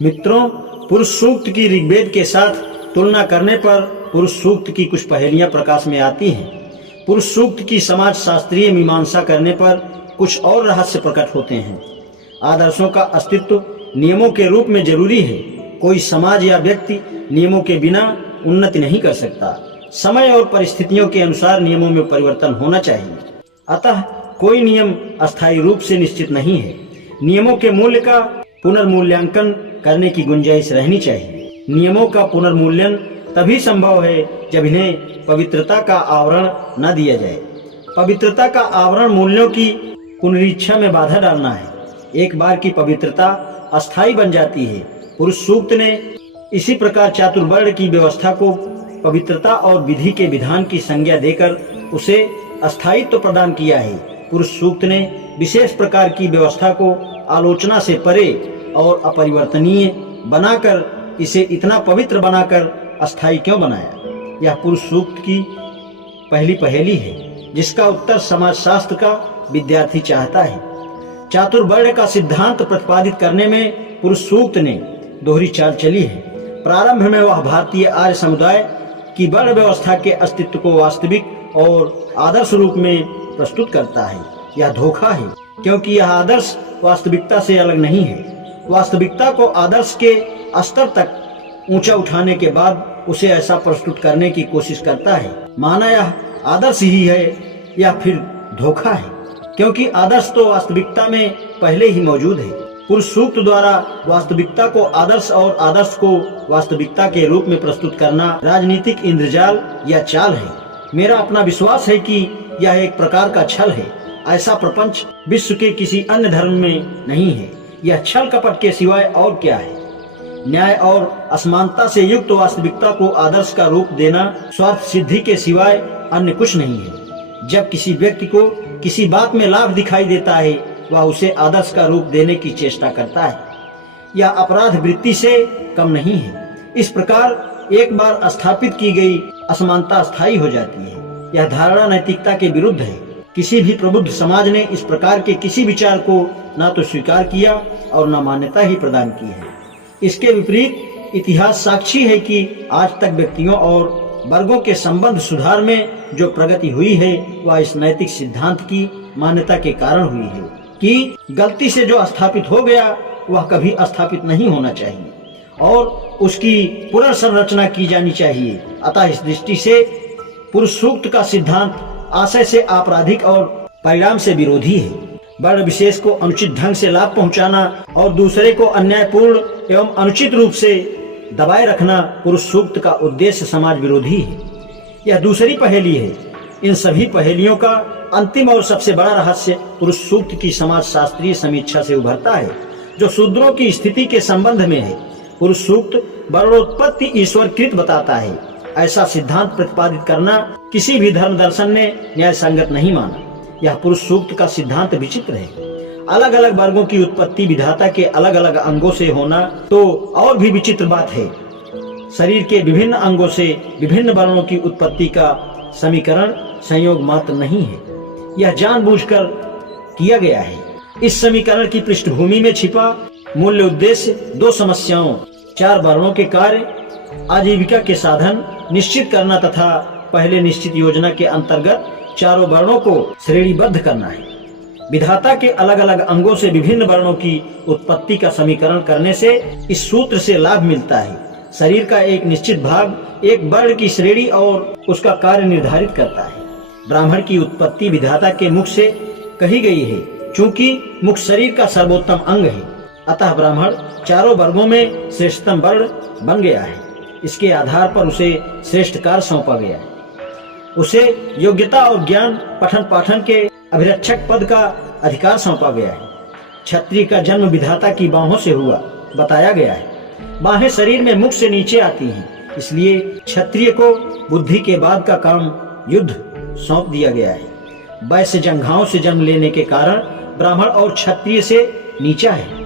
मित्रों, पुरुष सूक्त की ऋग्वेद के साथ तुलना करने पर पुरुष सूक्त की कुछ पहेलियां प्रकाश में आती हैं। पुरुष सूक्त की समाज शास्त्रीय मीमांसा करने पर कुछ और रहस्य प्रकट होते हैं। आदर्शों का अस्तित्व नियमों के रूप में जरूरी है। कोई समाज या व्यक्ति नियमों के बिना उन्नति नहीं कर सकता। समय और परिस्थितियों के अनुसार नियमों में परिवर्तन होना चाहिए। अतः कोई नियम अस्थायी रूप से निश्चित नहीं है। नियमों के मूल्य का पुनर्मूल्यांकन करने की गुंजाइश रहनी चाहिए। नियमों का पुनर्मूल्यन तभी संभव है जब इन्हें पवित्रता का आवरण न दिया जाए। पवित्रता का आवरण मूल्यों की पुनरीक्षा में बाधा डालना है। एक बार की पवित्रता अस्थायी बन जाती है। पुरुष सूक्त ने इसी प्रकार चातुर्वर्ण की व्यवस्था को पवित्रता और विधि के विधान की संज्ञा देकर उसे अस्थायित्व प्रदान किया है। पुरुष सूक्त ने विशेष प्रकार की व्यवस्था को आलोचना से परे और अपरिवर्तनीय बनाकर इसे इतना पवित्र बनाकर अस्थायी क्यों बनाया? यह पुरुष सूक्त की पहली पहेली है जिसका उत्तर समाजशास्त्र का विद्यार्थी चाहता है। चातुर्वर्ण का सिद्धांत प्रतिपादित करने में पुरुष सूक्त ने दोहरी चाल चली है। प्रारंभ में वह भारतीय आर्य समुदाय की वर्ण व्यवस्था के अस्तित्व को वास्तविक और आदर्श रूप में प्रस्तुत करता है। यह धोखा है क्योंकि यह आदर्श वास्तविकता से अलग नहीं है। वास्तविकता को आदर्श के स्तर तक ऊंचा उठाने के बाद उसे ऐसा प्रस्तुत करने की कोशिश करता है माना यह आदर्श ही है। यह फिर धोखा है क्योंकि आदर्श तो वास्तविकता में पहले ही मौजूद है। पुरुष सूक्त द्वारा वास्तविकता को आदर्श और आदर्श को वास्तविकता के रूप में प्रस्तुत करना राजनीतिक इंद्रजाल या चाल है। मेरा अपना विश्वास है कि यह एक प्रकार का छल है। ऐसा प्रपंच विश्व के किसी अन्य धर्म में नहीं है। यह छल कपट के सिवाय और क्या है? न्याय और असमानता से युक्त वास्तविकता को आदर्श का रूप देना स्वार्थ सिद्धि के सिवाय अन्य कुछ नहीं है। जब किसी व्यक्ति को किसी बात में लाभ दिखाई देता है वह उसे आदर्श का रूप देने की चेष्टा करता है। यह अपराध वृत्ति से कम नहीं है। इस प्रकार एक बार स्थापित की गई असमानता अस्थायी हो जाती है। यह धारणा नैतिकता के विरुद्ध है। किसी भी प्रबुद्ध समाज ने इस प्रकार के किसी विचार को न तो स्वीकार किया और न मान्यता ही प्रदान की है। इसके विपरीत इतिहास साक्षी है कि आज तक व्यक्तियों और वर्गों के संबंध सुधार में जो प्रगति हुई है वह इस नैतिक सिद्धांत की मान्यता के कारण हुई है कि गलती से जो स्थापित हो गया वह कभी स्थापित नहीं होना चाहिए और उसकी पुनर्संरचना की जानी चाहिए। अतः इस दृष्टि से पुरुष सूक्त का सिद्धांत आशय से आपराधिक और परिणाम से विरोधी है। वर्ण विशेष को अनुचित ढंग से लाभ पहुंचाना और दूसरे को अन्यायपूर्ण एवं अनुचित रूप से दबाए रखना पुरुष सूक्त का उद्देश्य समाज विरोधी है। यह दूसरी पहेली है। इन सभी पहेलियों का अंतिम और सबसे बड़ा रहस्य पुरुष सूक्त की समाज शास्त्रीय समीक्षा से उभरता है जो शूद्रों की स्थिति के संबंध में है। पुरुष सूक्त वर्णोत्पत्ति ईश्वर कृत बताता है। ऐसा सिद्धांत प्रतिपादित करना किसी भी धर्म दर्शन ने न्याय संगत नहीं माना। यह पुरुष सूक्त का सिद्धांत विचित्र है। अलग अलग वर्गों की उत्पत्ति विधाता के अलग अलग अंगों से होना तो और भी विचित्र बात है। शरीर के विभिन्न अंगों से विभिन्न वर्णों की उत्पत्ति का समीकरण संयोग मात्र नहीं है। यह जानबूझकर किया गया है। इस समीकरण की पृष्ठभूमि में छिपा मूल्य उद्देश्य दो समस्याओं, चार वर्णों के कार्य, आजीविका के साधन निश्चित करना तथा पहले निश्चित योजना के अंतर्गत चारों वर्णों को श्रेणीबद्ध करना है। विधाता के अलग अलग अंगों से विभिन्न वर्णों की उत्पत्ति का समीकरण करने से इस सूत्र से लाभ मिलता है। शरीर का एक निश्चित भाग एक वर्ण की श्रेणी और उसका कार्य निर्धारित करता है। ब्राह्मण की उत्पत्ति विधाता के मुख से कही गई है। चूंकि मुख शरीर का सर्वोत्तम अंग है अतः ब्राह्मण चारों वर्गों में श्रेष्ठतम वर्ण बन गया है। इसके आधार पर उसे श्रेष्ठ कार्य सौंपा गया है। उसे योग्यता और ज्ञान पठन पाठन के अभिरक्षक पद का अधिकार सौंपा गया है। क्षत्रिय का जन्म विधाता की बाहों से हुआ बताया गया है। बाहें शरीर में मुख से नीचे आती हैं, इसलिए क्षत्रिय को बुद्धि के बाद का काम युद्ध सौंप दिया गया है। वैश्य जंघाओं से जन्म लेने के कारण ब्राह्मण और क्षत्रिय से नीचा है।